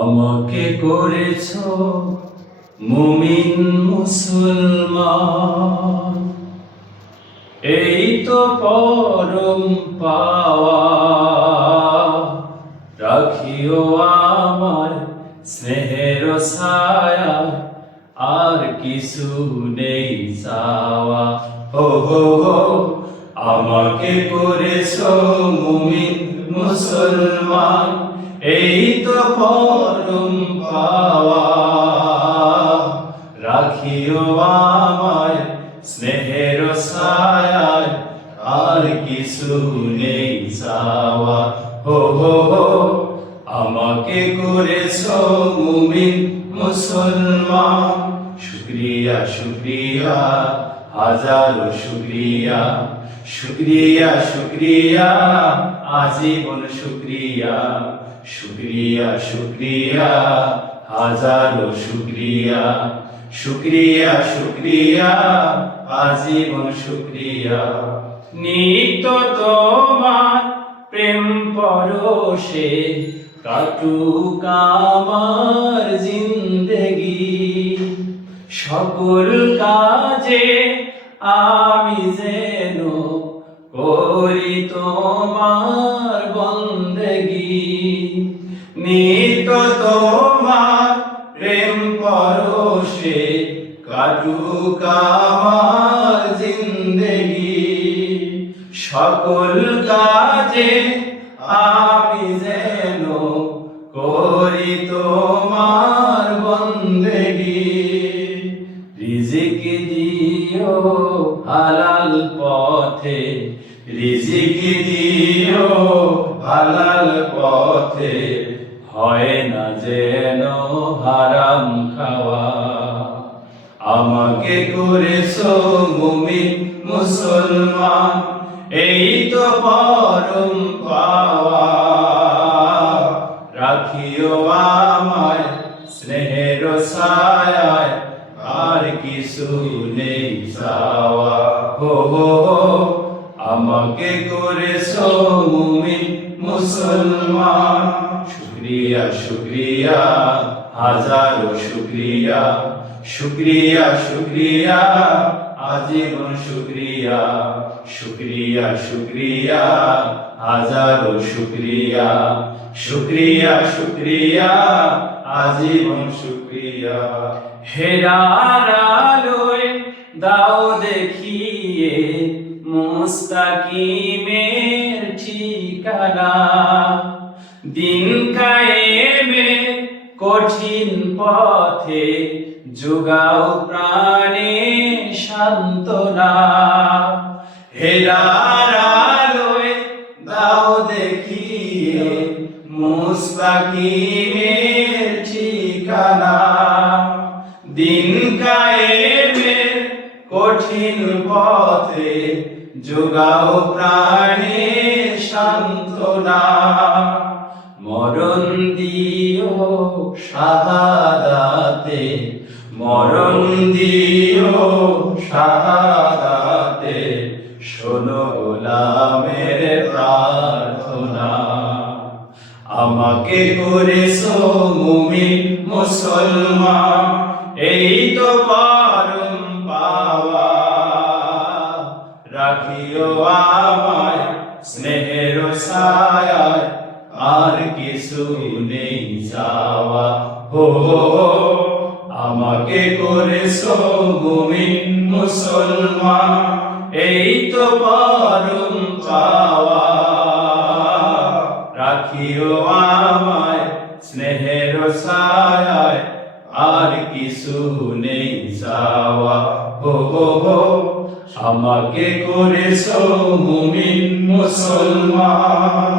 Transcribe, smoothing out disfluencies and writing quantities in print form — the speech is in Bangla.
আমাকে করেছো মুমিন মুসলমান, এই তো পরম পাওয়া। রাখিও আমায় স্নেহের ছায়া, আর কিছু নেই চাওয়া। হো হো হো, আমাকে করেছো মুমিন মুসলমান, এই তো পরম পাওয়া। রাখিও আমায় স্নেহের ছায়ায়, আর কিছু নেই চাওয়া। হো হো হো, আমাকে করেছো মুমিন মুসলমান। শুকরিয়া শুকরিয়া হাজারো শুকরিয়া, শুকরিয়া শুকরিয়া আজীবন শুকরিয়া। শুকরিয়া শুকরিয়া হাজারো শুকরিয়া, শুকরিয়া শুকরিয়া আজীবন শুকরিয়া। নিত্য তোমার প্রেম পরশে কাটুক আমার জিন্দেগি। সকল কাজে আমি যেন করি তোমার বন্দেগি। নিত্য তোমার প্রেম পরশে কাটুক আমার জিন্দেগি। সকল কাজে আমি যেন করি তোমার বন্দেগি। রিজিক দিও হালাল পথে, রিজিক দিও হালাল পথে, হয় না যেন হারাম খাওয়া। আমাকে করেছো মুমিন মুসলমান, এই তো পরম পাওয়া। রাখিও আমায় স্নেহের ছায়ায়, আর কিছু নেই চাওয়া। হো হো হো, আমাকে করেছো মুমিন মুসলমান। শুকরিয়া শুকরিয়া হাজারো শুকরিয়া, শুকরিয়া শুকরিয়া আজীবন শুকরিয়া। শুকরিয়া শুকরিয়া হাজারো শুকরিয়া, শুকরিয়া শুকরিয়া আজীবন শুকরিয়া। হেরার আলোয় দাও দেখিয়ে মুস্তাকিমের ঠিকানা। দিন কায়েমের কঠিন পথে যোগাও প্রাণে সান্ত্বনা। হেরার আলোয় দাও দেখিয়ে মুস্তাকিমের ঠিকানা। দিন কায়েমের কঠিন পথে যোগাও প্রাণে সান্ত্বনা। মরণ দিও শাহাদাতে, মরণ দিও শাহাদাতে, শোনো গোলামের প্রার্থনা। আমাকে করেছো মুমিন মুসলমান, এই তো পরম পাওয়া। রাখিও আমায় স্নেহের ছায়ায়, আর কিছু নেই চাওয়া। হো হো হো, আমাকে করেছো মুমিন মুসলমান, এই তো পরম পাওয়া। রাখিও আমায় স্নেহের ছায়ায়, আর কিছু নেই চাওয়া। হো হো হো, আমাকে করেছো মুমিন মুসলমান।